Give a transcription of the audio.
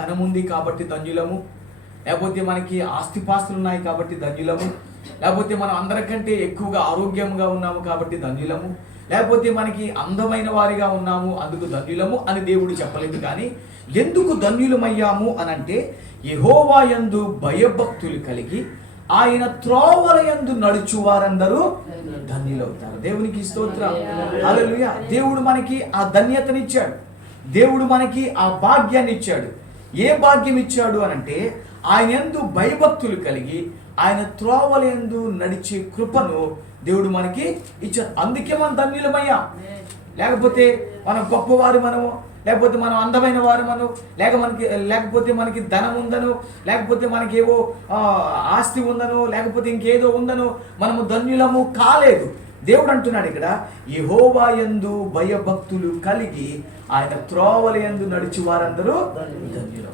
ధనం ఉంది కాబట్టి ధన్యులము, లేకపోతే మనకి ఆస్తిపాస్తులు ఉన్నాయి కాబట్టి ధన్యులము, లేకపోతే మనం అందరికంటే ఎక్కువగా ఆరోగ్యంగా ఉన్నాము కాబట్టి ధన్యులము, లేకపోతే మనకి అందమైన వారిగా ఉన్నాము అందుకు ధన్యులము అని దేవుడు చెప్పలేదు. కానీ ఎందుకు ధన్యులమయ్యాము అని అంటే యెహోవా యందు భయభక్తులు కలిగి ఆయన త్రోవల యందు నడుచు వారందరూ ధన్యులవుతారు. దేవునికి స్తోత్రం, హల్లెలూయా. దేవుడు మనకి ఆ ధన్యతనిచ్చాడు, దేవుడు మనకి ఆ భాగ్యాన్ని ఇచ్చాడు. ఏ భాగ్యం ఇచ్చాడు అనంటే ఆయన యందు భయభక్తులు కలిగి ఆయన త్రోవల యందు నడిచే కృపను దేవుడు మనకి ఇచ్చాడు. అందుకే మనం ధన్యులమయ్యాం. లేకపోతే మనం గొప్పవారు మనము, లేకపోతే మనం అందమైన వారు మనం, లేకపోతే మనకి ధనం ఉందనో, లేకపోతే మనకి ఏవో ఆస్తి ఉందనో, లేకపోతే ఇంకేదో ఉందనో మనము ధన్యులము కాలేదు. దేవుడు అంటున్నాడు ఇక్కడ, యెహోవా యందు భయభక్తులు కలిగి ఆయన త్రోవల యందు నడిచి వారందరూ ధన్యులు.